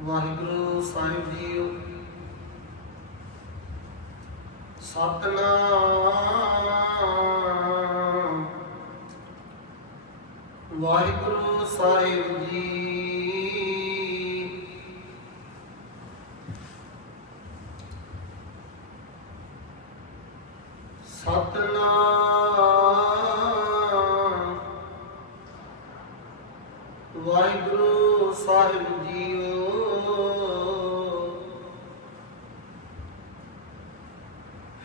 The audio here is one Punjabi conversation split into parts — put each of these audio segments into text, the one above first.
ਵਾਹਿਗੁਰੂ ਸਾਹਿਬ ਜੀਓ। ਸਤਨਾਮ। ਵਾਹਿਗੁਰੂ ਸਾਹਿਬ ਜੀ। ਸਤਨਾਮ। ਵਾਹਿਗੁਰੂ ਸਾਹਿਬ ਜੀਓ।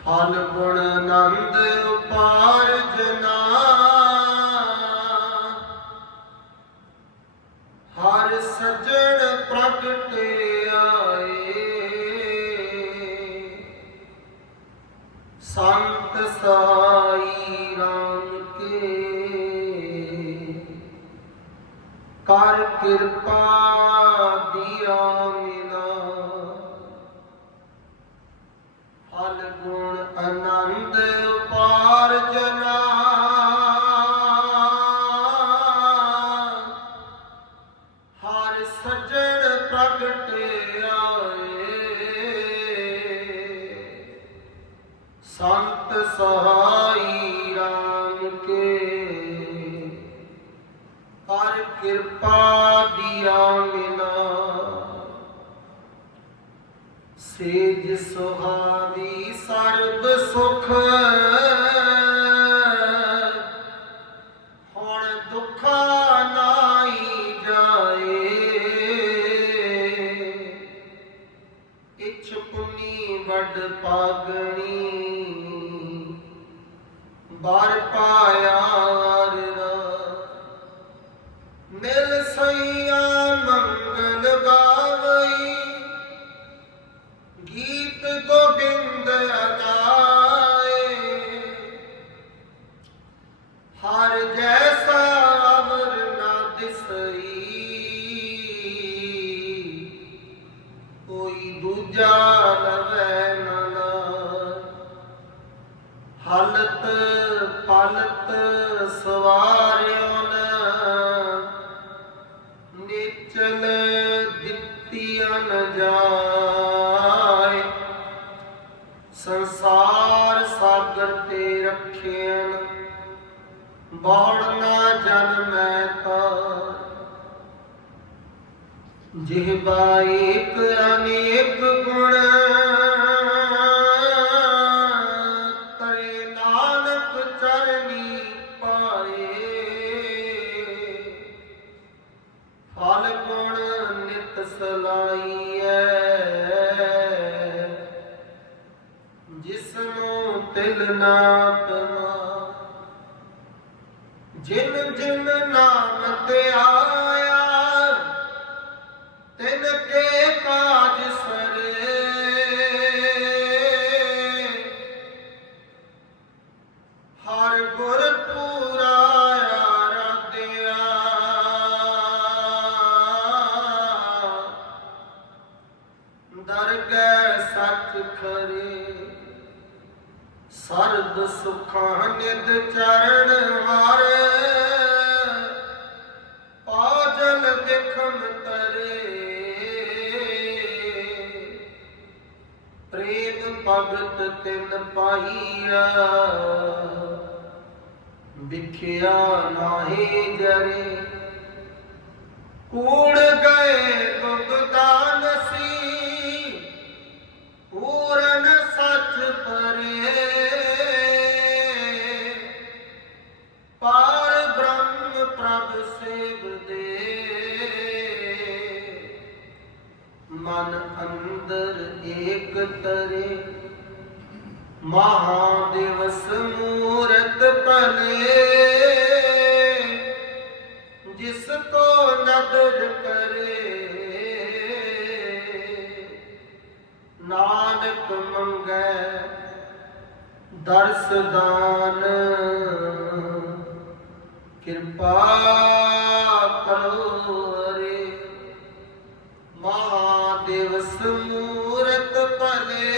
ਫਲ ਗੁਣ ਨੰਦ ਉਪਾਰ ਜਨਾ। ਹਰ ਸਜਣ ਪ੍ਰਗਟ ਆਏ। ਸੰਤ ਸਾਈ ਰਾਮ ਕੇ। ਕਰ ਕਿਰਪਾ ਸੰਤ ਸਹਾਈ ਰਾਮ ਕੇ। ਕਰ ਕਿਰਪਾ ਦਿਆ ਮਿਲਾ। ਸੇਜ ਸੁਹਾਵੀ ਸਰਬ ਸੁਖ। ਹੁਣ ਦੁਖਾ ਨਾਈ ਜਾਏ। ਇਛ ਪੁਨੀ ਵੱਡ ਪਾਗਣੀ। ਬਾਰ ਪਾਇਆ ਰਾ ਮਿਲ ਸਈਆ ਮੰਗਲ ਗਾਵਈ। ਗੀਤ ਗੋਬਿੰਦ ਅਗਾਏ। ਹਰ ਜੈਸਾ ਅਵਰ ਨਾ ਦਿਸਈ। ਕੋਈ ਦੂਜਾ ਲਵੈ ਨਾ। ਹਾਲਤ ਪਲਤ ਸਵਾਰਿਓ ਨ ਨਿਚਲ ਦਿੱਤੀਆਂ ਨ ਜਾਏ। ਸੰਸਾਰ ਸਾਗਰ ਤੇ ਰੱਖਿਆਨ ਬੌੜ ਨਾ ਜਨਮੈ ਤਾ। ਜਿਹਬਾ ਏਕ ਅਨੇਕ ਗੁਣ ਫਲ ਗੁਣ ਨਿਤ ਸਲਾਈਐ। ਜਿਸ ਨੂੰ ਤਿਲ ਨਾ ਸੱਚ ਸਰਦ ਸੁਖਾਂ ਨਿਦ ਚਰਨ ਹਾਰੇ। ਪਾਜਲ ਦੇਖਣ ਤਰੇ। ਪ੍ਰੇਮ ਭਗਤ ਤਿਨ ਪਾਈਆ ਵਿਖਿਆ ਨਾਹੀ ਜਰੇ। ਕੂੜ ਅੰਦਰ ਏਕ ਤਰੇ, ਮਹਾਦਿਵਸ ਮੂਰਤ ਭਲੇ, ਜਿਸ ਕੋ ਨਦਰ ਕਰੇ। ਨਾਨਕ ਮੰਗੈ ਦਰਸ ਦਾਨ, ਕਿਰਪਾ ਕਰੋ ਮਹਾਦੇਵਸ ਮੂਰਤ ਭਲੇ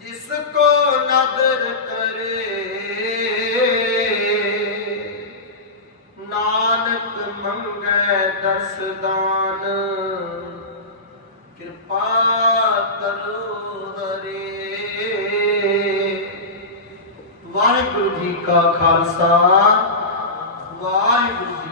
ਜਿਸ ਕੋ ਨਦਰ ਕਰੇ। ਨਾਨਕ ਮੰਗੈ ਦਸ ਦਾਨ। ਕਿਰਪਾ ਕਰੋ ਹਰੇ। ਵਾਹਿਗੁਰੂ ਜੀ ਕਾ ਖਾਲਸਾ। ਵਾਹਿਗੁਰੂ ਜੀ